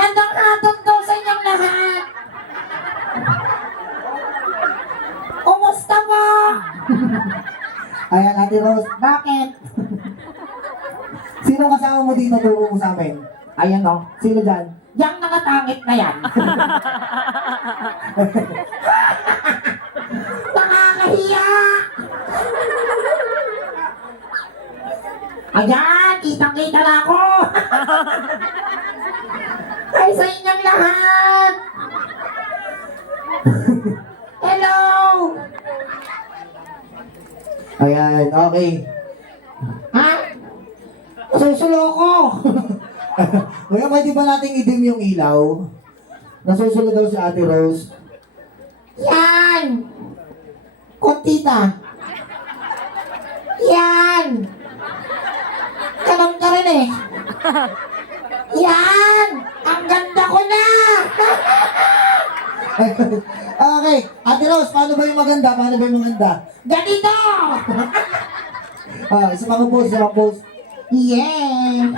Magandang hapon daw sa inyong lahat. Kumusta mo? Ayan, Ate Rose. Bakit? Sino kasama mo dito turo mo sa amin? Ayan o. Sino dyan? Yang nakatangit na yan. Nakakahiya. Ayan, kitang-kita na ako. Ay, sa inyong lahat. Hello. Ayan, okay. Ha? Susulo ko. Kaya pwede ba nating idim yung ilaw? Nasusunod daw si Ate Rose. Yan. Kontita. Yan. Kalam ka rin eh. Yan. Ang ganda ko na. Okay, Ate Rose, paano ba yung maganda? Paano ba yung maganda? Ganito. Isa pa pose, isa pa pose. Yeah.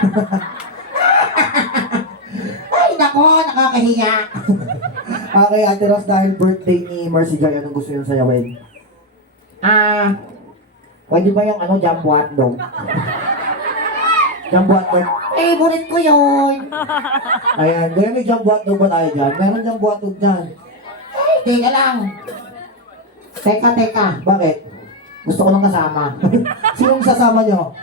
Ay, nako, nakakahiya. Okay, Ate Rose, dahil birthday ni Mercy Joy, anong gusto nyo sayawin? Pwede ba yung jumbo hotdog? Jumbo hotdog. Favorite ko yun. Ayan, kaya may jumbo hotdog ba tayo dyan? Meron jumbo hotdog dyan. Teka lang. Teka. Bakit? Gusto ko lang kasama. Sinong sasama nyo?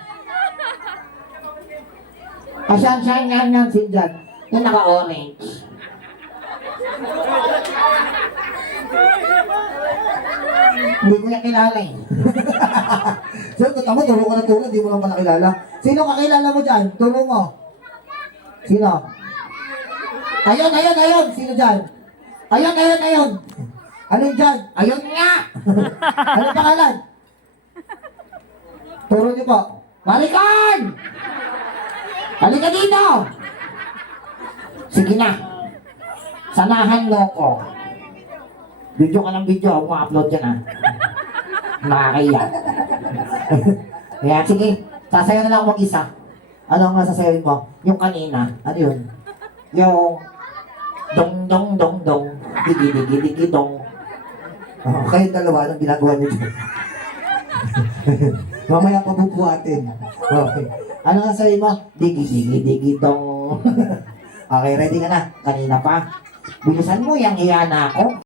Yan. Sino dyan? Yung naka-orange. Hindi ko yan kilala eh. Sino, tama, turo ko na turo, hindi mo lang pala kilala. Sino kakilala mo dyan? Turo mo. Sino? Ayun. Sino dyan? Ayun. Anong dyan? Ayun nga. Anong pangalan? Turo niyo po. Maricon! Halika dito! Sige na. Sanahan mo ko. Video ka ng video. Huwag mo upload yan ah. Nakakaya. Kaya sige. Sasayaw na lang ako mag-isa. Ano ang nasasayawin mo? Yung kanina. Ano yun? Yung dong. Digi dong. Oh, kayong dalawa, anong ginagawa niyo dyan? Mamaya pabubuhatin. Okay. Ano nga sa'yo mo? Digi dong. Okay, ready ka na? Kanina pa. Bilisan mo, yang hiya na ako.